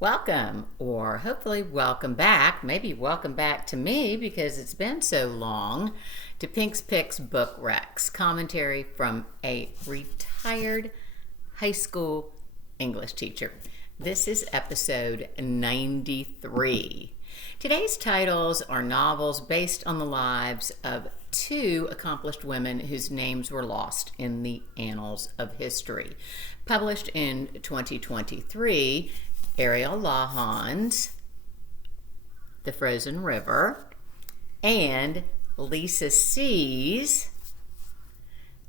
Welcome, or hopefully welcome back. Maybe welcome back to me because it's been so long, to Pink's Picks Book Recs, commentary from a retired high school English teacher. This is episode 93. Today's titles are novels based on the lives of two accomplished women whose names were lost in the annals of history. Published in 2023, Ariel Lawhon's The Frozen River and Lisa C's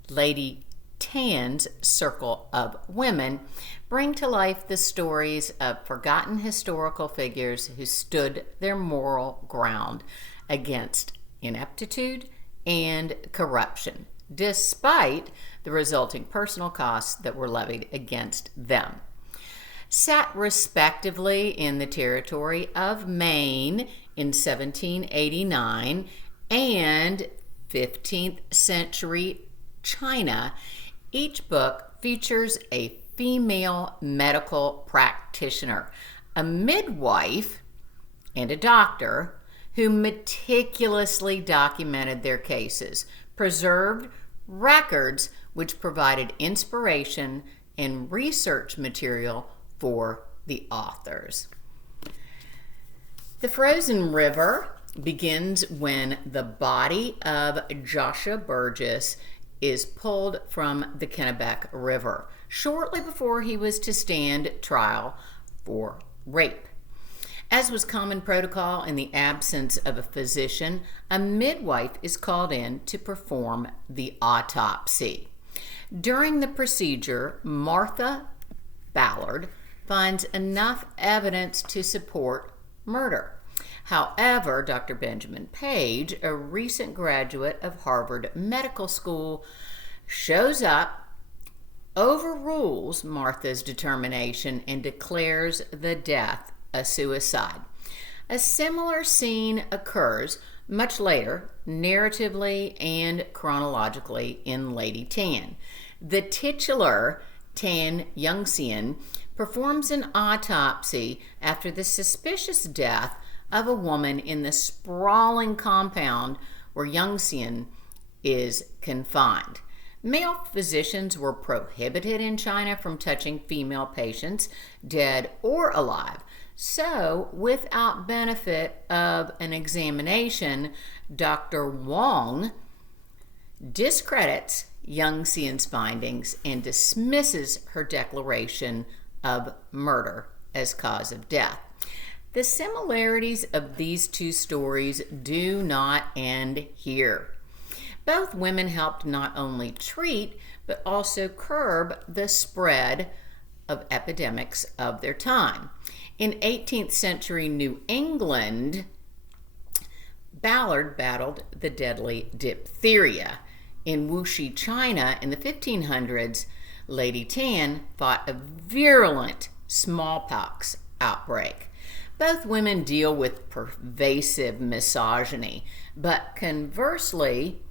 Lady Tan's Circle of Women bring to life the stories of forgotten historical figures who stood their moral ground against ineptitude and corruption, despite the resulting personal costs that were levied against them. Sat respectively in the territory of Maine in 1789 and 15th century China, each book features a female medical practitioner, a midwife, and a doctor who meticulously documented their cases, preserved records which provided inspiration and research material for the authors. The Frozen River begins when the body of Joshua Burgess is pulled from the Kennebec River, shortly before he was to stand trial for rape. As was common protocol in the absence of a physician, a midwife is called in to perform the autopsy. During the procedure, Martha Ballard finds enough evidence to support murder. However, Dr. Benjamin Page, a recent graduate of Harvard Medical School, shows up, overrules Martha's determination, and declares the death a suicide. A similar scene occurs much later, narratively and chronologically, in Lady Tan. The titular Tan Youngsian performs an autopsy after the suspicious death of a woman in the sprawling compound where Youngsian is confined. Male physicians were prohibited in China from touching female patients, dead or alive. So, without benefit of an examination, Dr. Wong discredits Youngsian's findings and dismisses her declaration of murder as cause of death. The similarities of these two stories do not end here. Both women helped not only treat but also curb the spread of epidemics of their time. In 18th century New England, Ballard battled the deadly diphtheria. In Wuxi, China, in the 1500s, Lady Tan fought a virulent smallpox outbreak. Both women deal with pervasive misogyny, but conversely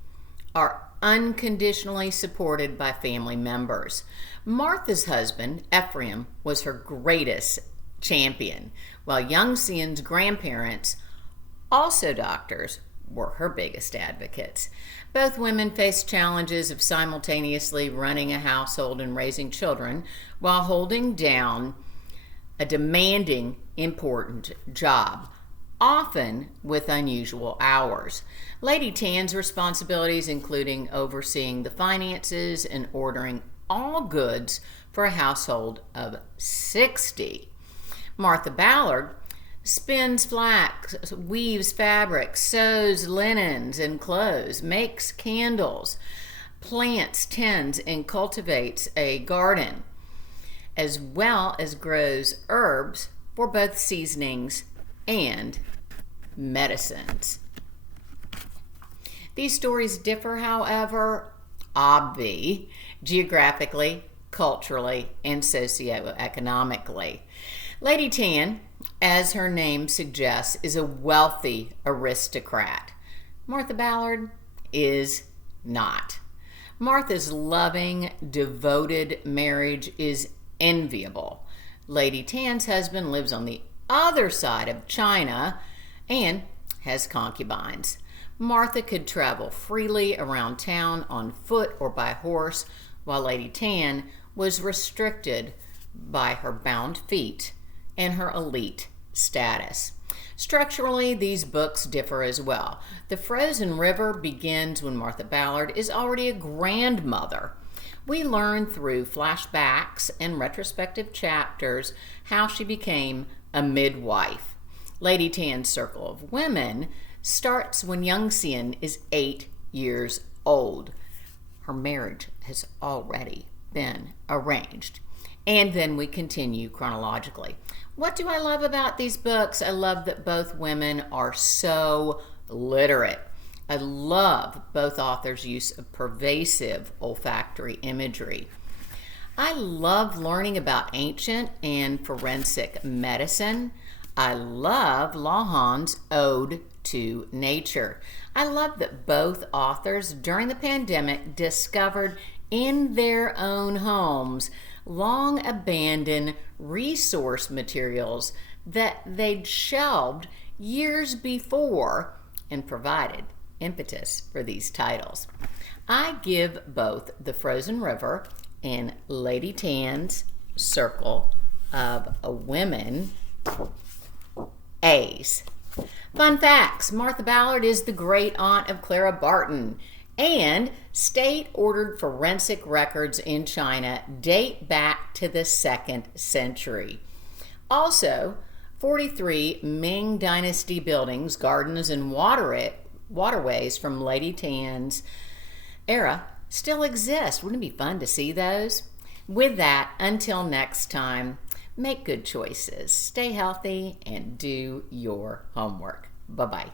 are unconditionally supported by family members. Martha's husband, Ephraim, was her greatest champion, while Youngsian's grandparents, also doctors, were her biggest advocates. Both women faced challenges of simultaneously running a household and raising children while holding down a demanding, important job, often with unusual hours. Lady Tan's responsibilities including overseeing the finances and ordering all goods for a household of 60. Martha Ballard spins flax, weaves fabric, sews linens and clothes, makes candles, plants, tends, and cultivates a garden, as well as grows herbs for both seasonings and medicines. These stories differ, however, geographically, culturally, and socioeconomically. Lady Tan, as her name suggests, is a wealthy aristocrat. Martha Ballard is not. Martha's loving, devoted marriage is enviable. Lady Tan's husband lives on the other side of China and has concubines. Martha could travel freely around town on foot or by horse, while Lady Tan was restricted by her bound feet and her elite status. Structurally, these books differ as well. The Frozen River begins when Martha Ballard is already a grandmother. We learn through flashbacks and retrospective chapters how she became a midwife. Lady Tan's Circle of Women starts when Young Sien is 8 years old. Her marriage has already been arranged. And then we continue chronologically. What do I love about these books? I love that both women are so literate. I love both authors' use of pervasive olfactory imagery. I love learning about ancient and forensic medicine. I love Lawhon's Ode to Nature. I love that both authors during the pandemic discovered in their own homes long abandoned resource materials that they'd shelved years before and provided impetus for these titles. I give both The Frozen River and Lady Tan's Circle of Women A's. Fun facts: Martha Ballard is the great aunt of Clara Barton, and state-ordered forensic records in China date back to the 2nd century. Also, 43 Ming Dynasty buildings, gardens, and waterways from Lady Tan's era still exist. Wouldn't it be fun to see those? With that, until next time, make good choices, stay healthy, and do your homework. Bye-bye.